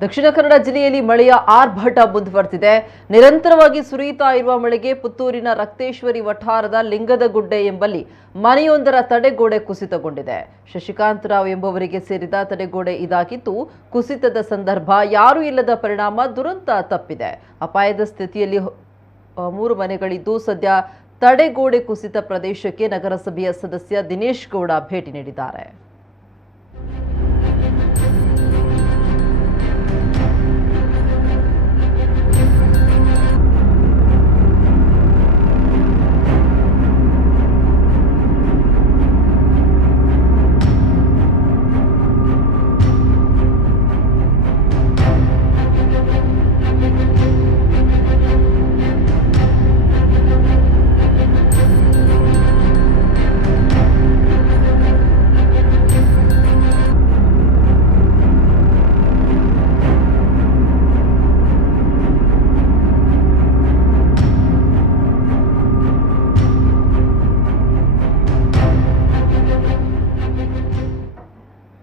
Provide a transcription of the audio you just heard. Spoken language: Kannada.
ದಕ್ಷಿಣ ಕನ್ನಡ ಜಿಲ್ಲೆಯಲ್ಲಿ ಮಳೆಯ ಆರ್ಭಟ ಮುಂದುವರೆದಿದೆ. ನಿರಂತರವಾಗಿ ಸುರಿಯುತ್ತಾ ಇರುವ ಮಳೆಗೆ ಪುತ್ತೂರಿನ ರಕ್ತೇಶ್ವರಿ ವಠಾರದ ಲಿಂಗದಗುಡ್ಡೆ ಎಂಬಲ್ಲಿ ಮನೆಯೊಂದರ ತಡೆಗೋಡೆ ಕುಸಿತಗೊಂಡಿದೆ. ಶಶಿಕಾಂತ್ ರಾವ್ ಎಂಬುವರಿಗೆ ಸೇರಿದ ತಡೆಗೋಡೆ ಇದಾಗಿದ್ದು, ಕುಸಿತದ ಸಂದರ್ಭ ಯಾರೂ ಇಲ್ಲದ ಪರಿಣಾಮ ದುರಂತ ತಪ್ಪಿದೆ. ಅಪಾಯದ ಸ್ಥಿತಿಯಲ್ಲಿ 3 ಮನೆಗಳಿದ್ದು, ಸದ್ಯ ತಡೆಗೋಡೆ ಕುಸಿತ ಪ್ರದೇಶಕ್ಕೆ ನಗರಸಭೆಯ ಸದಸ್ಯ ದಿನೇಶ್ ಗೌಡ ಭೇಟಿ ನೀಡಿದ್ದಾರೆ.